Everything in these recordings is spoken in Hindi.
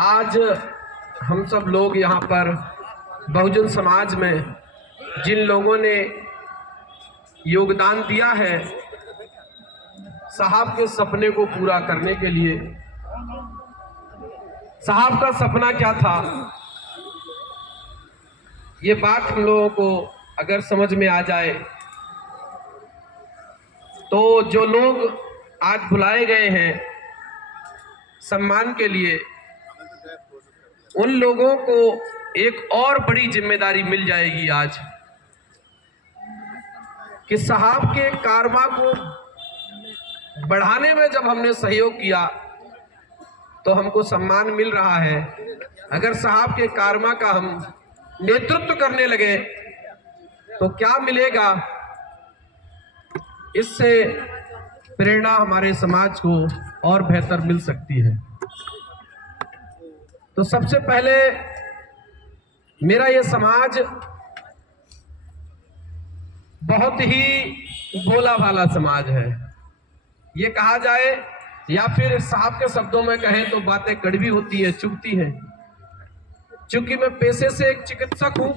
आज हम सब लोग यहाँ पर बहुजन समाज में जिन लोगों ने योगदान दिया है साहब के सपने को पूरा करने के लिए। साहब का सपना क्या था, ये बात हम लोगों को अगर समझ में आ जाए तो जो लोग आज बुलाए गए हैं सम्मान के लिए, उन लोगों को एक और बड़ी जिम्मेदारी मिल जाएगी आज कि साहब के कारवा को बढ़ाने में जब हमने सहयोग किया तो हमको सम्मान मिल रहा है। अगर साहब के कारवा का हम नेतृत्व करने लगे तो क्या मिलेगा, इससे प्रेरणा हमारे समाज को और बेहतर मिल सकती है। तो सबसे पहले मेरा ये समाज बहुत ही भोला भाला समाज है, ये कहा जाए, या फिर साहब के शब्दों में कहें तो बातें कड़वी होती है, चुभती है। चूंकि मैं पेशे से एक चिकित्सक हूं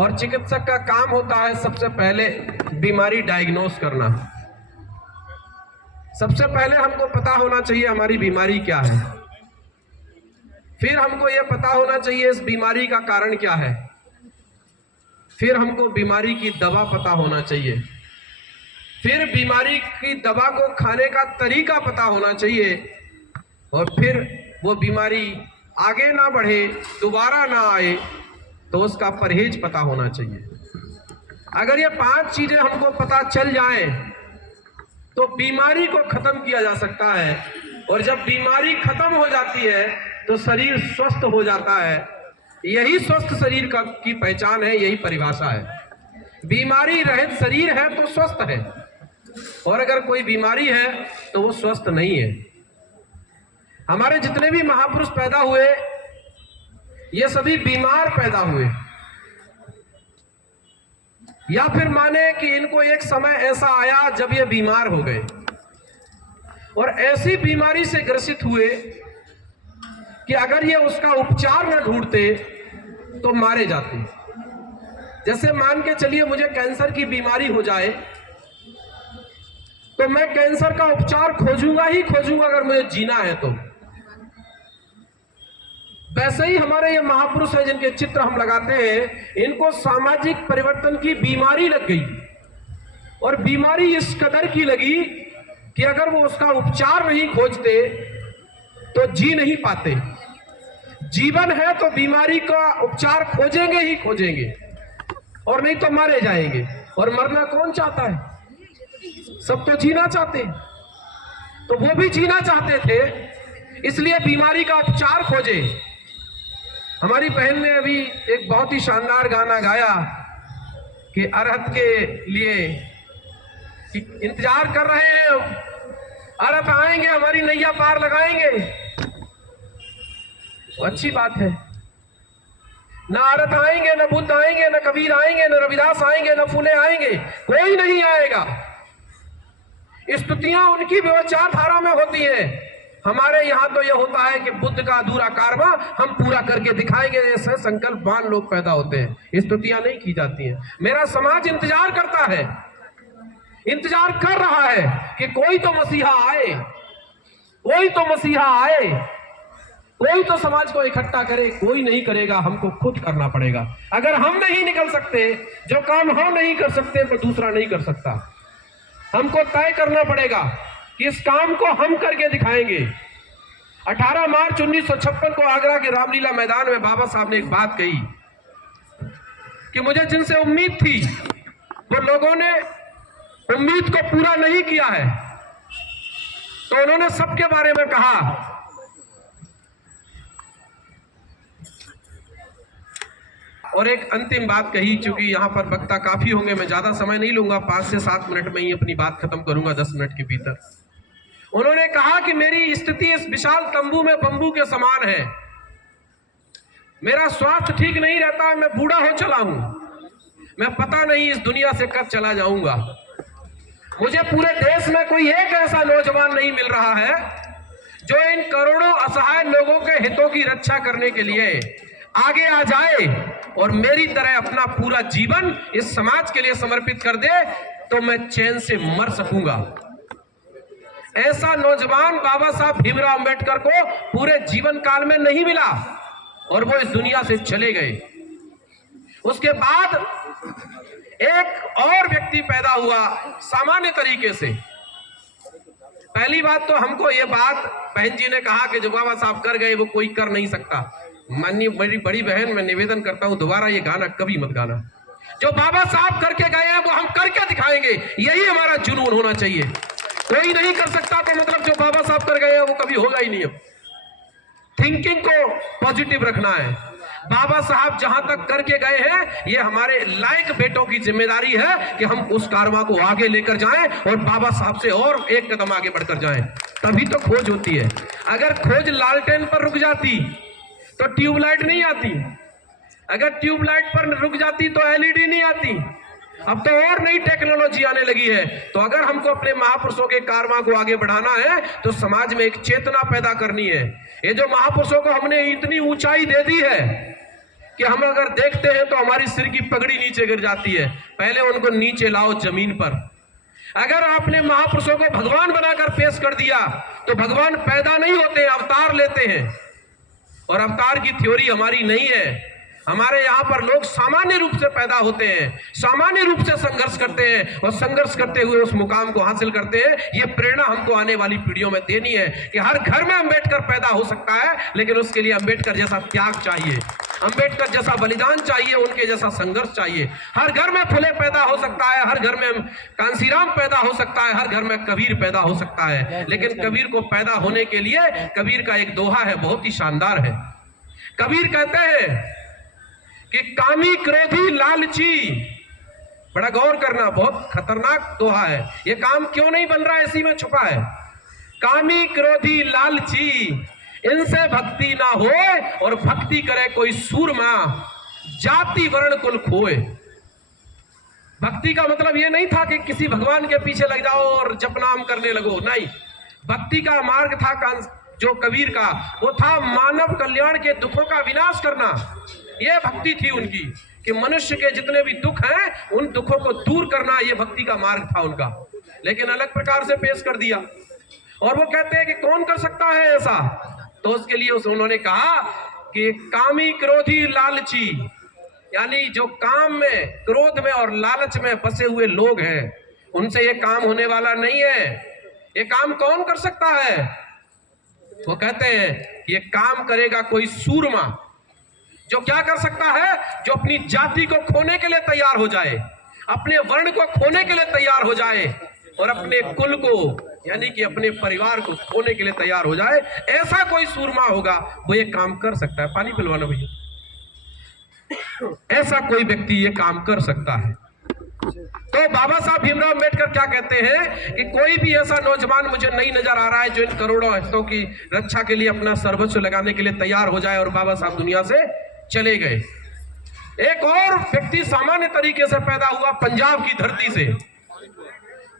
और चिकित्सक का काम होता है सबसे पहले बीमारी डायग्नोस करना। सबसे पहले हमको पता होना चाहिए हमारी बीमारी क्या है, फिर हमको यह पता होना चाहिए इस बीमारी का कारण क्या है, फिर हमको बीमारी की दवा पता होना चाहिए, फिर बीमारी की दवा को खाने का तरीका पता होना चाहिए, और फिर वो बीमारी आगे ना बढ़े, दोबारा ना आए तो उसका परहेज पता होना चाहिए। अगर ये 5 चीजें हमको पता चल जाए तो बीमारी को खत्म किया जा सकता है, और जब बीमारी खत्म हो जाती है तो शरीर स्वस्थ हो जाता है। यही स्वस्थ शरीर की पहचान है, यही परिभाषा है। बीमारी रहित शरीर है तो स्वस्थ है, और अगर कोई बीमारी है तो वो स्वस्थ नहीं है। हमारे जितने भी महापुरुष पैदा हुए ये सभी बीमार पैदा हुए, या फिर माने कि इनको एक समय ऐसा आया जब ये बीमार हो गए और ऐसी बीमारी से ग्रसित हुए कि अगर ये उसका उपचार न ढूंढते तो मारे जाते। जैसे मान के चलिए मुझे कैंसर की बीमारी हो जाए तो मैं कैंसर का उपचार खोजूंगा ही खोजूंगा अगर मुझे जीना है तो। वैसे ही हमारे ये महापुरुष हैं जिनके चित्र हम लगाते हैं, इनको सामाजिक परिवर्तन की बीमारी लग गई, और बीमारी इस कदर की लगी कि अगर वो उसका उपचार नहीं खोजते तो जी नहीं पाते। जीवन है तो बीमारी का उपचार खोजेंगे ही खोजेंगे, और नहीं तो मारे जाएंगे। और मरना कौन चाहता है, सब तो जीना चाहते हैं। तो वो भी जीना चाहते थे, इसलिए बीमारी का उपचार खोजे। हमारी बहन ने अभी एक बहुत ही शानदार गाना गाया कि अरहत के लिए कि इंतजार कर रहे हैं, अरहत आएंगे हमारी नैया पार लगाएंगे। अच्छी बात है, ना अरहत आएंगे, न बुद्ध आएंगे, न कबीर आएंगे, न रविदास आएंगे, न फूले आएंगे, कोई नहीं आएगा। स्तुतियां उनकी विचारधारा में होती है। हमारे यहाँ तो यह होता है कि बुद्ध का अधूरा कारवा हम पूरा करके दिखाएंगे, ऐसे संकल्पवान लोग पैदा होते हैं। स्तुतियां नहीं की जाती हैं। मेरा समाज इंतजार करता है, इंतजार कर रहा है कि कोई तो मसीहा आए, कोई तो मसीहा आए, कोई तो समाज को इकट्ठा करे। कोई नहीं करेगा, हमको खुद करना पड़ेगा। अगर हम नहीं निकल सकते, जो काम हम नहीं कर सकते तो दूसरा नहीं कर सकता। हमको तय करना पड़ेगा कि इस काम को हम करके दिखाएंगे। 18 मार्च 1956 को आगरा के रामलीला मैदान में बाबा साहब ने एक बात कही कि मुझे जिनसे उम्मीद थी वो लोगों ने उम्मीद को पूरा नहीं किया है। तो उन्होंने सबके बारे में कहा, और एक अंतिम बात कही। चूंकि यहाँ पर वक्ता काफी होंगे, मैं ज्यादा समय नहीं लूंगा, 5 से 7 मिनट में ही अपनी बात खत्म करूंगा, 10 मिनट के भीतर। उन्होंने कहा कि मेरी स्थिति इस विशाल तंबू में बंबू के समान है, मेरा स्वास्थ्य ठीक नहीं रहता, मैं बूढ़ा हो चला हूं, मैं पता नहीं इस दुनिया से कब चला जाऊंगा। मुझे पूरे देश में कोई एक ऐसा नौजवान नहीं मिल रहा है जो इन करोड़ों असहाय लोगों के हितों की रक्षा करने के लिए आगे आ जाए और मेरी तरह अपना पूरा जीवन इस समाज के लिए समर्पित कर दे, तो मैं चैन से मर सकूंगा। ऐसा नौजवान बाबा साहब भीमराव अंबेडकर को पूरे जीवन काल में नहीं मिला और वो इस दुनिया से चले गए। उसके बाद एक और व्यक्ति पैदा हुआ सामान्य तरीके से। पहली बात तो हमको ये बात बहन जी ने कहा कि जो बाबा साहब कर गए वो कोई कर नहीं सकता। माननीय मेरी बड़ी बहन, मैं निवेदन करता हूं दोबारा ये गाना कभी मत गाना। जो बाबा साहब करके गए हैं वो हम करके दिखाएंगे, यही हमारा जुनून होना चाहिए। कोई नहीं कर सकता तो मतलब जो बाबा साहब कर गए हैं वो कभी होगा ही नहीं। अब थिंकिंग को पॉजिटिव रखना है। बाबा साहब जहां तक करके गए हैं ये हमारे लायक बेटों की जिम्मेदारी है कि हम उस कारवां को आगे लेकर जाएं और बाबा साहब से और एक कदम आगे बढ़कर जाएं, तभी तो खोज होती है। अगर खोज लालटेन पर रुक जाती तो ट्यूबलाइट नहीं आती, अगर ट्यूबलाइट पर रुक जाती तो एलईडी नहीं आती। अब तो और नई टेक्नोलॉजी आने लगी है। तो अगर हमको अपने महापुरुषों के कारवां को आगे बढ़ाना है तो समाज में एक चेतना पैदा करनी है। ये जो महापुरुषों को हमने इतनी ऊंचाई दे दी है कि हम अगर देखते हैं तो हमारी सिर की पगड़ी नीचे गिर जाती है। पहले उनको नीचे लाओ जमीन पर। अगर आपने महापुरुषों को भगवान बनाकर पेश कर दिया तो भगवान पैदा नहीं होते, अवतार लेते हैं। और अवतार की थ्योरी हमारी नहीं है। हमारे यहाँ पर लोग सामान्य रूप से पैदा होते हैं, सामान्य रूप से संघर्ष करते हैं और संघर्ष करते हुए उस मुकाम को हासिल करते हैं। ये प्रेरणा हमको आने वाली पीढ़ियों में देनी है कि हर घर में अंबेडकर पैदा हो सकता है, लेकिन उसके लिए अंबेडकर जैसा त्याग चाहिए, अंबेडकर जैसा बलिदान चाहिए, उनके जैसा संघर्ष चाहिए। हर घर में फुले पैदा हो सकता है, हर घर में कांसीराम पैदा हो सकता है, हर घर में कबीर पैदा हो सकता है, लेकिन कबीर को पैदा होने के लिए कबीर का एक दोहा है, बहुत ही शानदार है। कबीर कहते हैं कि कामी क्रोधी लालची, बड़ा गौर करना, बहुत खतरनाक दोहा है। ये काम क्यों नहीं बन रहा है इसी में छुपा है। कामी क्रोधी लालची, इनसे भक्ति ना होए और भक्ति करे कोई सूरमा, जाति वर्ण कुल खोए। भक्ति का मतलब ये नहीं था कि किसी भगवान के पीछे लग जाओ और जप नाम करने लगो, नहीं। भक्ति का मार्ग था जो कबीर का, वो था मानव कल्याण के दुखों का विनाश करना। ये भक्ति थी उनकी कि मनुष्य के जितने भी दुख हैं उन दुखों को दूर करना, ये भक्ति का मार्ग था उनका। लेकिन अलग प्रकार से पेश कर दिया। और वो कहते हैं कि कौन कर सकता है ऐसा, तो उसके लिए उन्होंने कहा कि कामी क्रोधी लालची, यानी जो काम में, क्रोध में और लालच में फंसे हुए लोग हैं, उनसे ये काम होने वाला नहीं है। ये काम कौन कर सकता है? वो कहते हैं ये काम करेगा कोई सूरमा। जो क्या कर सकता है? जो अपनी जाति को खोने के लिए तैयार हो जाए, अपने वर्ण को खोने के लिए तैयार हो जाए और अपने कुल को, यानी कि अपने परिवार को खोने के लिए तैयार हो जाए, ऐसा कोई सूरमा होगा वो ये काम कर सकता है। पानी पिलवाना भैया। ऐसा कोई व्यक्ति ये काम कर सकता है। तो बाबा साहब भीमराव अंबेडकर क्या कहते हैं कि कोई भी ऐसा नौजवान मुझे नहीं नजर आ रहा है जो इन करोड़ों हितों की रक्षा के लिए अपना सर्वस्व लगाने के लिए तैयार हो जाए। और बाबा साहब दुनिया से चले गए। एक और व्यक्ति सामान्य तरीके से पैदा हुआ पंजाब की धरती से।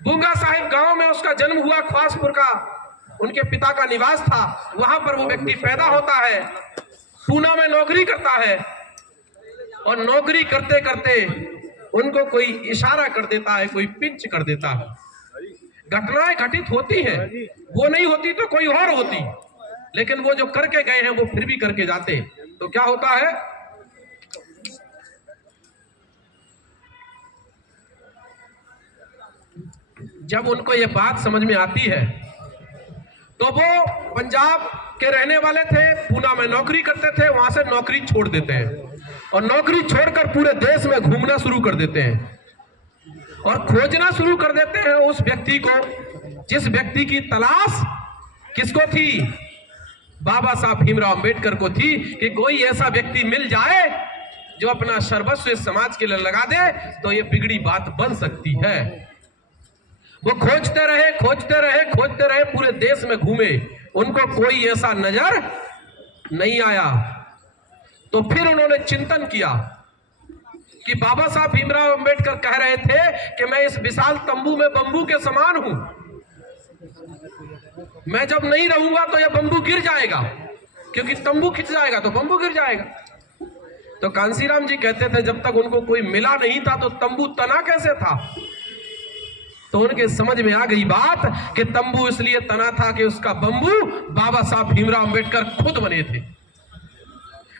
बूंगा साहिब गांव में उसका जन्म हुआ, ख्वासपुर का उनके पिता का निवास था। वहां पर वो व्यक्ति पैदा होता है, पूना में नौकरी करता है और नौकरी करते करते उनको कोई इशारा कर देता है, कोई पिंच कर देता है। घटनाएं घटित होती हैं, वो नहीं होती तो कोई और होती, लेकिन वो जो करके गए हैं वो फिर भी करके जाते। तो क्या होता है, जब उनको ये बात समझ में आती है तो वो पंजाब के रहने वाले थे, पूना में नौकरी करते थे, वहां से नौकरी छोड़ देते हैं और नौकरी छोड़कर पूरे देश में घूमना शुरू कर देते हैं और खोजना शुरू कर देते हैं उस व्यक्ति को, जिस व्यक्ति की तलाश किसको थी? बाबा साहब भीमराव अंबेडकर को थी कि कोई ऐसा व्यक्ति मिल जाए जो अपना सर्वस्व इस समाज के लिए लगा दे तो ये बिगड़ी बात बन सकती है। वो खोजते रहे, खोजते रहे, खोजते रहे, पूरे देश में घूमे, उनको कोई ऐसा नजर नहीं आया। तो फिर उन्होंने चिंतन किया कि बाबा साहब भीमराव अंबेडकर कह रहे थे कि मैं इस विशाल तंबू में बंबू के समान हूं, मैं जब नहीं रहूंगा तो यह बंबू गिर जाएगा, क्योंकि तंबू खिंच जाएगा तो बंबू गिर जाएगा। तो कांसीराम जी कहते थे जब तक उनको कोई मिला नहीं था तो तंबू तना कैसे था। तो उनके समझ में आ गई बात कि तंबू इसलिए तना था कि उसका बंबू बाबा साहब भीमराव अंबेडकर खुद बने थे।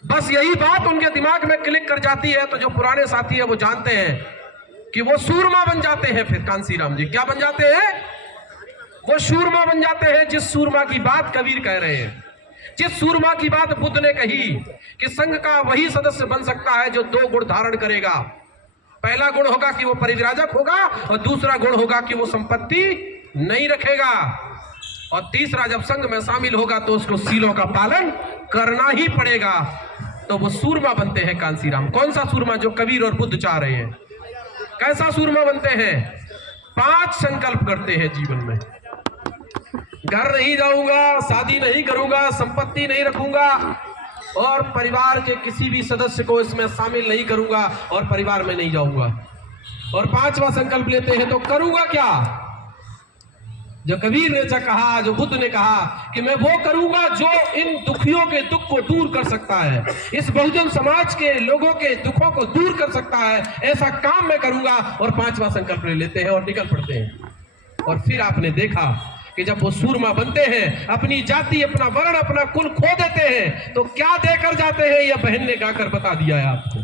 बस यही बात उनके दिमाग में क्लिक कर जाती है, तो जो पुराने साथी है वो जानते हैं कि वो सूरमा बन जाते हैं। फिर कांसीराम जी क्या बन जाते हैं? वो सूरमा बन जाते हैं, जिस सूरमा की बात कबीर कह रहे हैं, जिस सूरमा की बात बुद्ध ने कही कि संघ का वही सदस्य बन सकता है जो 2 गुण धारण करेगा। पहला गुण होगा कि वो परिव्राजक होगा, और दूसरा गुण होगा कि वो संपत्ति नहीं रखेगा, और तीसरा जब संघ में शामिल होगा तो उसको सीलों का पालन करना ही पड़ेगा। तो वो सूरमा बनते हैं कांसीराम। कौन सा सूरमा? जो कबीर और बुद्ध चाह रहे हैं। कैसा सूरमा बनते हैं? 5 संकल्प करते हैं जीवन में। घर नहीं जाऊंगा, शादी नहीं करूंगा, संपत्ति नहीं रखूंगा, और परिवार के किसी भी सदस्य को इसमें शामिल नहीं करूंगा, और परिवार में नहीं जाऊंगा। और 5वां संकल्प लेते हैं तो करूंगा क्या? जो कबीर ने कहा, जो बुद्ध ने कहा कि मैं वो करूंगा जो इन दुखियों के दुख को दूर कर सकता है, इस बहुजन समाज के लोगों के दुखों को दूर कर सकता है, ऐसा काम मैं करूंगा। और 5वां संकल्प ले लेते हैं और निकल पड़ते हैं। और फिर आपने देखा कि जब वो सूरमा बनते हैं, अपनी जाति, अपना वर्ण, अपना कुल खो देते हैं, तो क्या देकर जाते हैं, यह बहन ने गाकर बता दिया है आपको।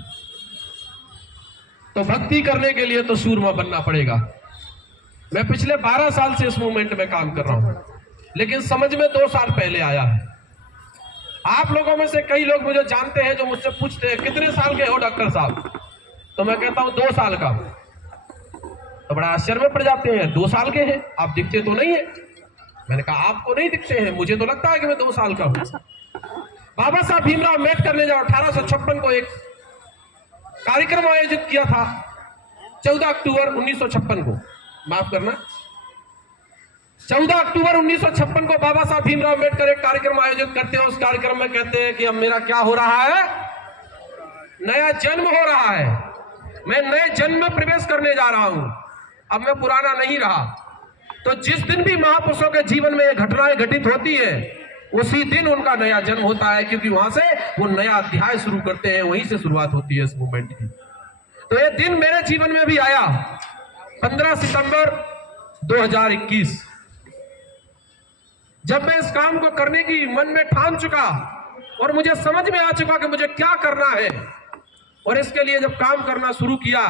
तो भक्ति करने के लिए तो सूरमा बनना पड़ेगा। मैं पिछले 12 साल से इस मूवमेंट में काम कर रहा हूं, लेकिन समझ में 2 साल पहले आया है। आप लोगों में से कई लोग मुझे जानते हैं, जो मुझसे पूछते हैं कितने साल के हो डॉक्टर साहब, तो मैं कहता हूं 2 साल का। तो बड़ा आश्चर्य में पड़ जाते हैं, 2 साल के हैं, आप दिखते तो नहीं है। मैंने कहा आपको नहीं दिखते हैं, मुझे तो लगता है कि मैं 2 साल का हूं। बाबा साहब भीमराव अम्बेडकर ने जब 1856 को एक कार्यक्रम आयोजित किया था, 14 अक्टूबर 1956 को, माफ करना, 14 अक्टूबर 1956 को बाबा साहब भीमराव अम्बेडकर एक कार्यक्रम आयोजित करते हैं। उस कार्यक्रम में कहते हैं कि अब मेरा क्या हो रहा है? नया जन्म हो रहा है, मैं नए जन्म में प्रवेश करने जा रहा हूं, अब मैं पुराना नहीं रहा। तो जिस दिन भी महापुरुषों के जीवन में ये घटनाएं घटित होती है, उसी दिन उनका नया जन्म होता है, क्योंकि वहां से वो नया अध्याय शुरू करते हैं, वहीं से शुरुआत होती है इस मूवमेंट की। तो ये दिन मेरे जीवन में भी आया 15 सितंबर 2021, जब मैं इस काम को करने की मन में ठान चुका और मुझे समझ में आ चुका कि मुझे क्या करना है। और इसके लिए जब काम करना शुरू किया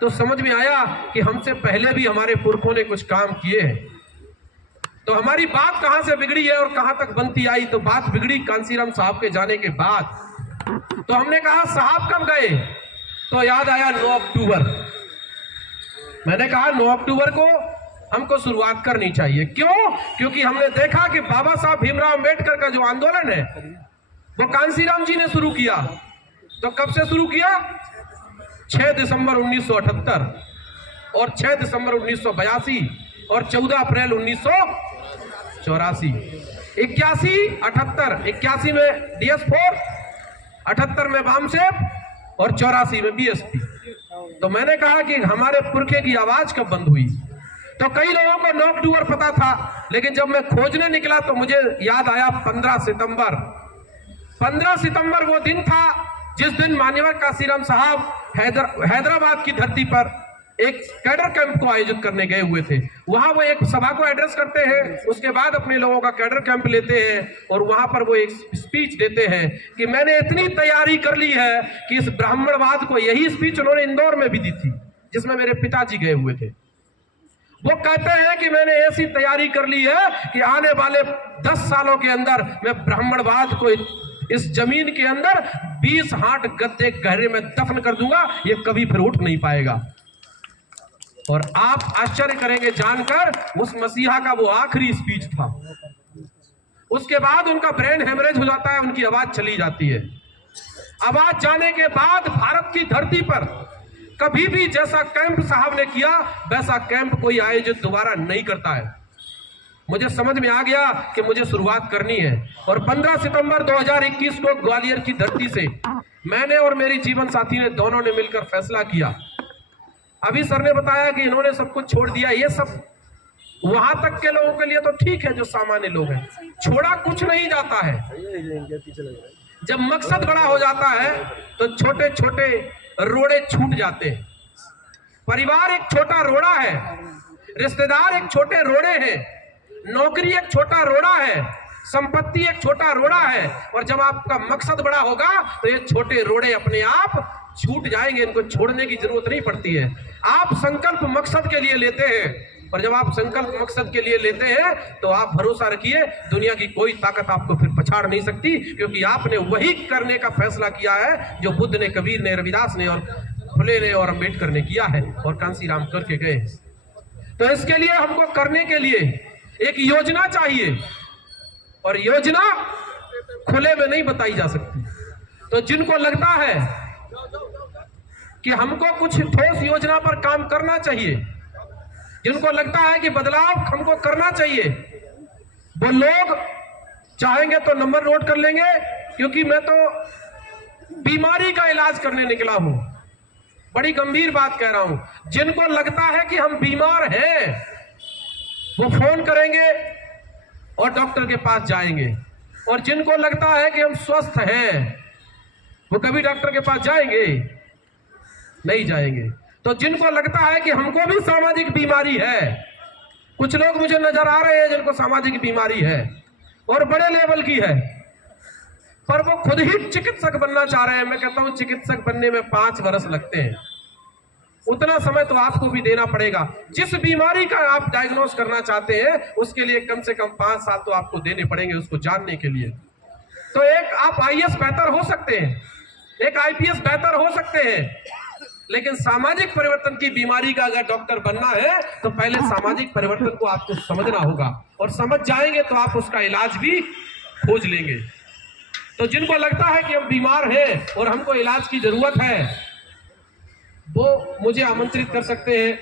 तो समझ में आया कि हमसे पहले भी हमारे पुरखों ने कुछ काम किए हैं। तो हमारी बात कहां से बिगड़ी है और कहां तक बनती आई? तो बात बिगड़ी कांसीराम साहब के जाने के बाद। तो हमने कहा साहब कब गए? तो याद आया 9 अक्टूबर। मैंने कहा 9 अक्टूबर को हमको शुरुआत करनी चाहिए। क्यों? क्योंकि हमने देखा कि बाबा साहब भीमराव अम्बेडकर का जो आंदोलन है वो कांसीराम जी ने शुरू किया। तो कब से शुरू किया? 6 दिसंबर 1978 और 6 दिसंबर 1982 और 14 अप्रैल 1984। 81, 78, 81 में DS4, 78 में वामसेप और 84 में BSP। तो मैंने कहा कि हमारे पुरखे की आवाज कब बंद हुई? तो कई लोगों को 9 अक्टूबर पता था, लेकिन जब मैं खोजने निकला तो मुझे याद आया 15 सितंबर। 15 सितंबर वो दिन था जिस दिन मान्यवर कांसीराम साहब हैदराबाद की धरती पर एक कैडर कैंप को आयोजित करने गए हुए थे। वहां वो एक सभा को एड्रेस करते हैं, उसके बाद अपने लोगों का कैडर कैंप लेते हैं और वहां पर वो एक स्पीच देते हैं कि मैंने इतनी तैयारी कर ली है कि इस ब्राह्मणवाद को, यही स्पीच उन्होंने इंदौर में भी दी थी जिसमें मेरे पिताजी गए हुए थे। वो कहते हैं कि मैंने ऐसी तैयारी कर ली है कि आने वाले 10 सालों के अंदर मैं ब्राह्मणवाद को इस जमीन के अंदर 20 हाथ गड्ढे गहरे में दफन कर दूंगा, ये कभी फिर उठ नहीं पाएगा। और आप आश्चर्य करेंगे जानकर, उस मसीहा का वो आखिरी स्पीच था। उसके बाद उनका ब्रेन हेमरेज हो जाता है, उनकी आवाज चली जाती है। आवाज जाने के बाद भारत की धरती पर कभी भी जैसा कैंप साहब ने किया वैसा कैंप कोई आयोजित दोबारा नहीं करता है। मुझे समझ में आ गया कि मुझे शुरुआत करनी है। और 15 सितंबर 2021 को ग्वालियर की धरती से मैंने और मेरी जीवन साथी ने दोनों ने मिलकर फैसला किया। अभी सर ने बताया कि इन्होंने सब कुछ छोड़ दिया, ये सब वहां तक के लोगों के लिए तो ठीक है जो सामान्य लोग हैं, छोड़ा कुछ नहीं जाता है। जब मकसद बड़ा हो जाता है तो छोटे छोटे रोड़े छूट जाते हैं। परिवार एक छोटा रोड़ा है, रिश्तेदार एक छोटे रोड़े हैं, नौकरी एक छोटा रोड़ा है, संपत्ति एक छोटा रोड़ा है। और जब आपका मकसद बड़ा होगा तो ये छोटे रोड़े अपने आप छूट जाएंगे, इनको छोड़ने की जरूरत नहीं पड़ती है। आप संकल्प मकसद के लिए लेते हैं, और जब आप संकल्प मकसद के लिए लेते हैं तो आप भरोसा रखिए दुनिया की कोई ताकत आपको फिर पछाड़ नहीं सकती, क्योंकि आपने वही करने का फैसला किया है जो बुद्ध ने, कबीर ने, रविदास ने और फुले ने और अम्बेडकर ने किया है और कांसीराम करके गए। तो इसके लिए हमको करने के लिए एक योजना चाहिए, और योजना खुले में नहीं बताई जा सकती। तो जिनको लगता है कि हमको कुछ ठोस योजना पर काम करना चाहिए, जिनको लगता है कि बदलाव हमको करना चाहिए, वो लोग चाहेंगे तो नंबर नोट कर लेंगे, क्योंकि मैं तो बीमारी का इलाज करने निकला हूं। बड़ी गंभीर बात कह रहा हूं। जिनको लगता है कि हम बीमार हैं वो फोन करेंगे और डॉक्टर के पास जाएंगे, और जिनको लगता है कि हम स्वस्थ हैं वो कभी डॉक्टर के पास जाएंगे नहीं जाएंगे। तो जिनको लगता है कि हमको भी सामाजिक बीमारी है, कुछ लोग मुझे नजर आ रहे हैं जिनको सामाजिक बीमारी है और बड़े लेवल की है, पर वो खुद ही चिकित्सक बनना चाह रहे हैं। मैं कहता हूं चिकित्सक बनने में 5 वर्ष लगते हैं, उतना समय तो आपको भी देना पड़ेगा। जिस बीमारी का आप डायग्नोस करना चाहते हैं उसके लिए कम से कम 5 साल तो आपको देने पड़ेंगे उसको जानने के लिए। तो एक आप आईएएस बेहतर हो सकते हैं, एक आईपीएस बेहतर हो सकते हैं, लेकिन सामाजिक परिवर्तन की बीमारी का अगर डॉक्टर बनना है तो पहले सामाजिक परिवर्तन को आपको समझना होगा, और समझ जाएंगे तो आप उसका इलाज भी खोज लेंगे। तो जिनको लगता है कि हम बीमार हैं और हमको इलाज की जरूरत है वो मुझे आमंत्रित कर सकते हैं,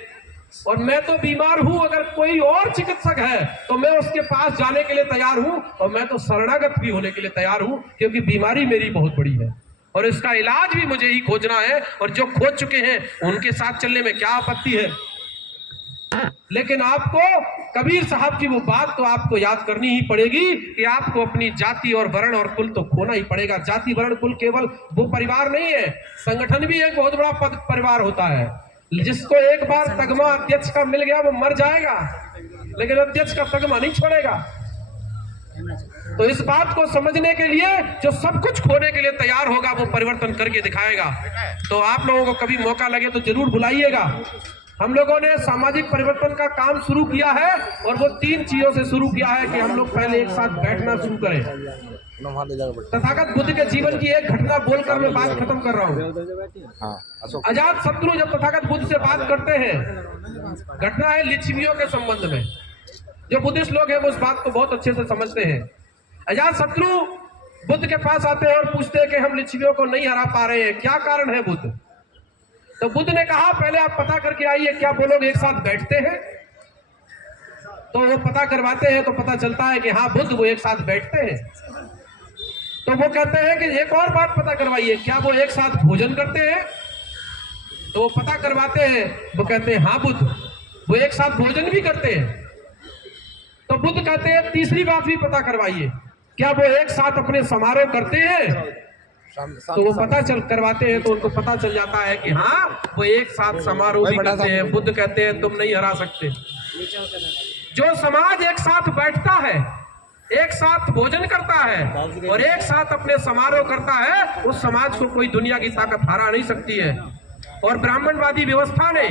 और मैं तो बीमार हूं, अगर कोई और चिकित्सक है तो मैं उसके पास जाने के लिए तैयार हूं, और मैं तो शरणागत भी होने के लिए तैयार हूं, क्योंकि बीमारी मेरी बहुत बड़ी है और इसका इलाज भी मुझे ही खोजना है, और जो खोज चुके हैं उनके साथ चलने में क्या आपत्ति है। लेकिन आपको कबीर साहब की वो बात तो आपको याद करनी ही पड़ेगी कि आपको अपनी जाति और वर्ण और कुल तो खोना ही पड़ेगा। जाति वर्ण कुल केवल वो परिवार नहीं है, संगठन भी एक बहुत बड़ा परिवार होता है। जिसको एक बार तगमा अध्यक्ष का मिल गया वो मर जाएगा, लेकिन अध्यक्ष का तगमा नहीं छोड़ेगा। तो इस बात को समझने के लिए जो सब कुछ खोने के लिए तैयार होगा वो परिवर्तन करके दिखाएगा। तो आप लोगों को कभी मौका लगे तो जरूर बुलाइएगा। हम लोगों ने सामाजिक परिवर्तन का काम शुरू किया है, और वो 3 चीजों से शुरू किया है कि हम लोग पहले एक साथ बैठना शुरू करें। तथागत बुद्ध के जीवन की एक घटना बोलकर मैं बात खत्म कर रहा हूँ। अजात शत्रु जब तथागत बुद्ध से बात करते हैं, घटना है लिच्छवियों के संबंध में। जो बुद्धिस्ट लोग हैं वो इस बात को बहुत अच्छे से समझते हैं। अजात शत्रु बुद्ध के पास आते हैं और पूछते हैं कि हम लिच्छवियों को नहीं हरा पा रहे हैं, क्या कारण है बुद्ध? तो बुद्ध ने कहा पहले आप पता करके आइए क्या वो लोग एक साथ बैठते हैं। तो वो पता करवाते हैं तो पता चलता है कि हाँ बुद्ध वो एक साथ बैठते हैं। तो वो कहते हैं कि एक और बात पता करवाइए, क्या वो एक साथ भोजन करते हैं? तो वो पता करवाते हैं, वो कहते हैं हाँ बुद्ध वो एक साथ भोजन भी करते हैं। तो बुद्ध कहते हैं तीसरी बात भी पता करवाइए, क्या वो एक साथ अपने समारोह करते हैं? तो वो पता चल करवाते हैं तो उनको पता चल जाता है कि हाँ वो एक साथ समारोह भी करते हैं। बुद्ध कहते हैं तुम नहीं हरा सकते। जो समाज एक साथ बैठता है, एक साथ भोजन करता है और एक साथ अपने समारोह करता है, उस समाज को कोई दुनिया की ताकत हरा नहीं सकती है। और ब्राह्मणवादी व्यवस्था ने,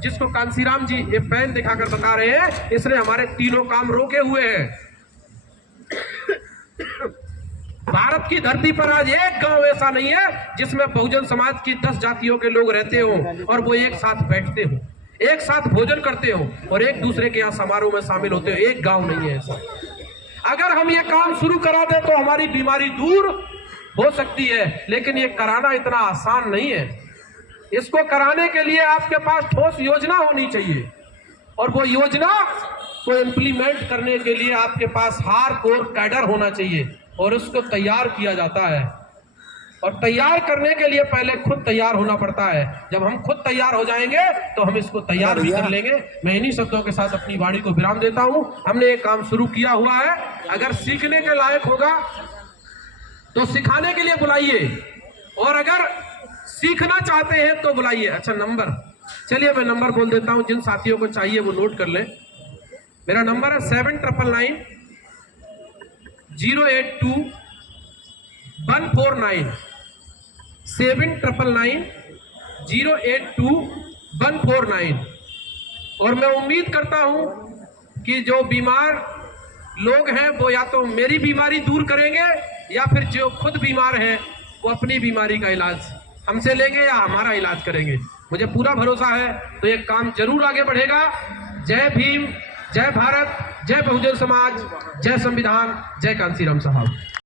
जिसको कांसीराम जी ये पेन दिखाकर बता रहे हैं, इसने हमारे तीनों काम रोके हुए हैं। भारत की धरती पर आज एक गांव ऐसा नहीं है जिसमें बहुजन समाज की 10 जातियों के लोग रहते हो और वो एक साथ बैठते हो, एक साथ भोजन करते हो और एक दूसरे के यहाँ समारोह में शामिल होते हो। एक गांव नहीं है ऐसा। अगर हम ये काम शुरू करा दें तो हमारी बीमारी दूर हो सकती है, लेकिन ये कराना इतना आसान नहीं है। इसको कराने के लिए आपके पास ठोस योजना होनी चाहिए, और वो योजना को इम्प्लीमेंट करने के लिए आपके पास हार्डकोर कैडर होना चाहिए, और उसको तैयार किया जाता है। और तैयार करने के लिए पहले खुद तैयार होना पड़ता है। जब हम खुद तैयार हो जाएंगे तो हम इसको तैयार भी कर लेंगे। मैं इन्हीं शब्दों के साथ अपनी वाणी को विराम देता हूं। हमने एक काम शुरू किया हुआ है, अगर सीखने के लायक होगा तो सिखाने के लिए बुलाइए, और अगर सीखना चाहते हैं तो बुलाइए। अच्छा, नंबर, चलिए मैं नंबर बोल देता हूं, जिन साथियों को चाहिए वो नोट कर लें। मेरा नंबर है 7999 082 149, 7999 082 149। और मैं उम्मीद करता हूं कि जो बीमार लोग हैं वो या तो मेरी बीमारी दूर करेंगे, या फिर जो खुद बीमार हैं वो अपनी बीमारी का इलाज हमसे लेंगे या हमारा इलाज करेंगे। मुझे पूरा भरोसा है तो ये काम जरूर आगे बढ़ेगा। जय भीम, जय भारत, जय बहुजन समाज, जय संविधान, जय कांसीराम साहब।